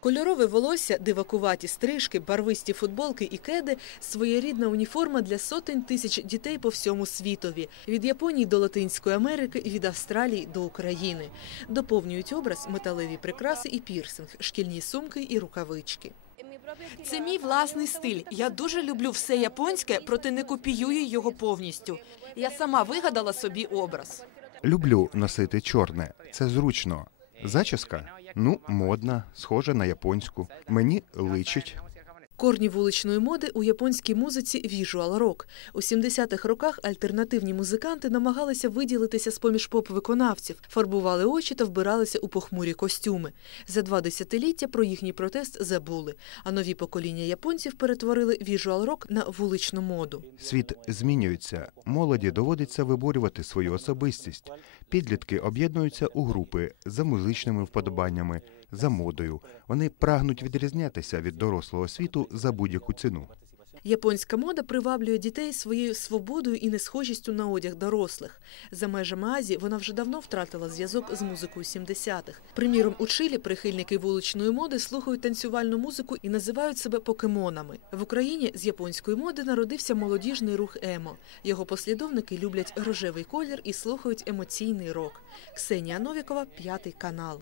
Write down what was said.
Кольорове волосся, дивакуваті стрижки, барвисті футболки і кеди – своєрідна уніформа для сотень тисяч дітей по всьому світові. Від Японії до Латинської Америки, від Австралії до України. Доповнюють образ металеві прикраси і пірсинг, шкільні сумки і рукавички. Це мій власний стиль. Я дуже люблю все японське, проте не копіюю його повністю. Я сама вигадала собі образ. Люблю носити чорне. Це зручно. Зачіска? Ну, модна, схожа на японську. Мені личить. Корні вуличної моди у японській музиці віжуал рок. У 70-х роках альтернативні музиканти намагалися виділитися з-поміж поп-виконавців, фарбували очі та вбиралися у похмурі костюми. За два десятиліття про їхній протест забули, а нові покоління японців перетворили віжуал рок на вуличну моду. Світ змінюється. Молоді доводиться виборювати свою особистість. Підлітки об'єднуються у групи за музичними вподобаннями, за модою. Вони прагнуть відрізнятися від дорослого світу за будь-яку ціну. Японська мода приваблює дітей своєю свободою і несхожістю на одяг дорослих. За межами Азії вона вже давно втратила зв'язок з музикою 70-х. Приміром, у Чилі прихильники вуличної моди слухають танцювальну музику і називають себе покемонами. В Україні з японської моди народився молодіжний рух емо. Його послідовники люблять рожевий колір і слухають емоційний рок. Ксенія Новікова, п'ятий канал.